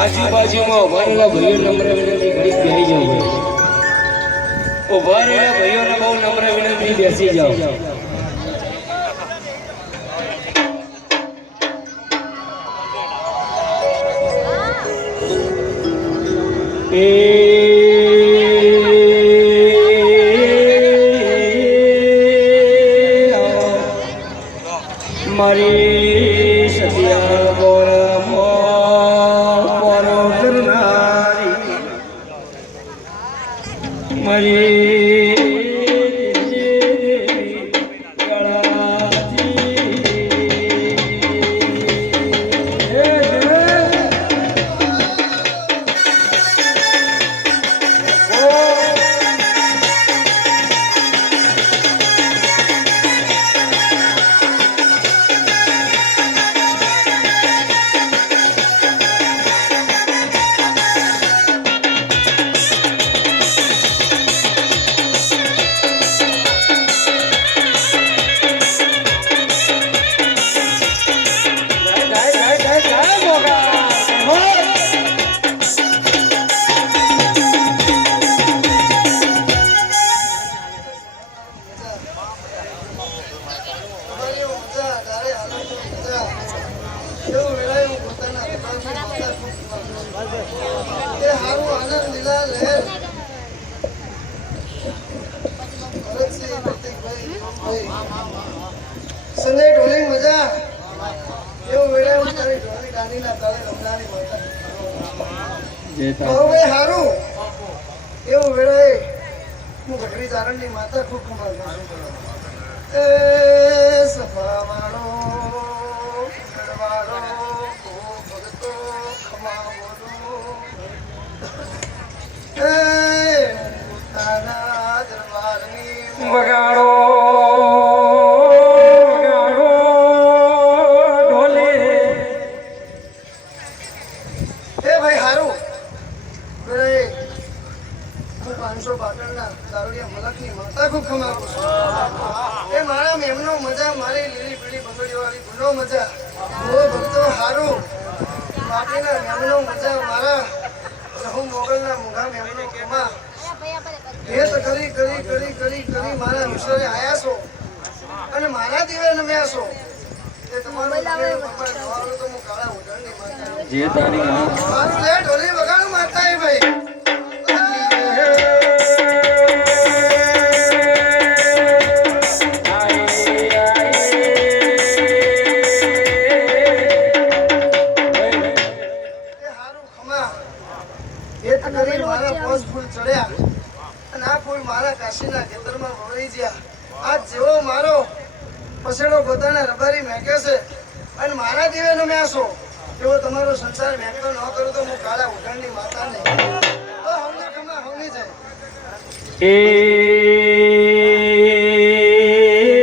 આજુબાજુમાં ઉભા રહેલા ભાઈઓ નમ્ર વિનંતી ઘડી બેસી જાઓ. ઉભા રહેલા ભાઈઓને બહુ નમ્ર વિનંતી બેસી જાઓ. મારી સતિયા પોરો કરનારી મારી સંજય ઢોલિંગ મજા એવું વેળે હું તારી ઢોલી ગાંધીના તાળે રમલાની માતા ભાઈ હારું એવું વેળે હું ઘટરી ચારણની માતા ખૂબ કમાલ એ સફાવાળો ગઢવાળો ભગતો ખમાવડો એ તારા દરબારની બગાડો અને મારા દીવે નમ્યા છો એ તમારો તો હું કાળા ઉડાડની માતા જે તારી માં મારું લે ઢોલી વગાડું માતા એ ભાઈ કાશીના ખેતરમાં વળી ગયા આજ જેવો મારો પસેડો પોતાના રબારી મેકે છે અને મારા દીવે નમ્યાશો એવો તમારો સંસાર મેકતો ન કરું તો હું કાળા ઉઠાણની માતાને તો હવની ખમા હવની જાય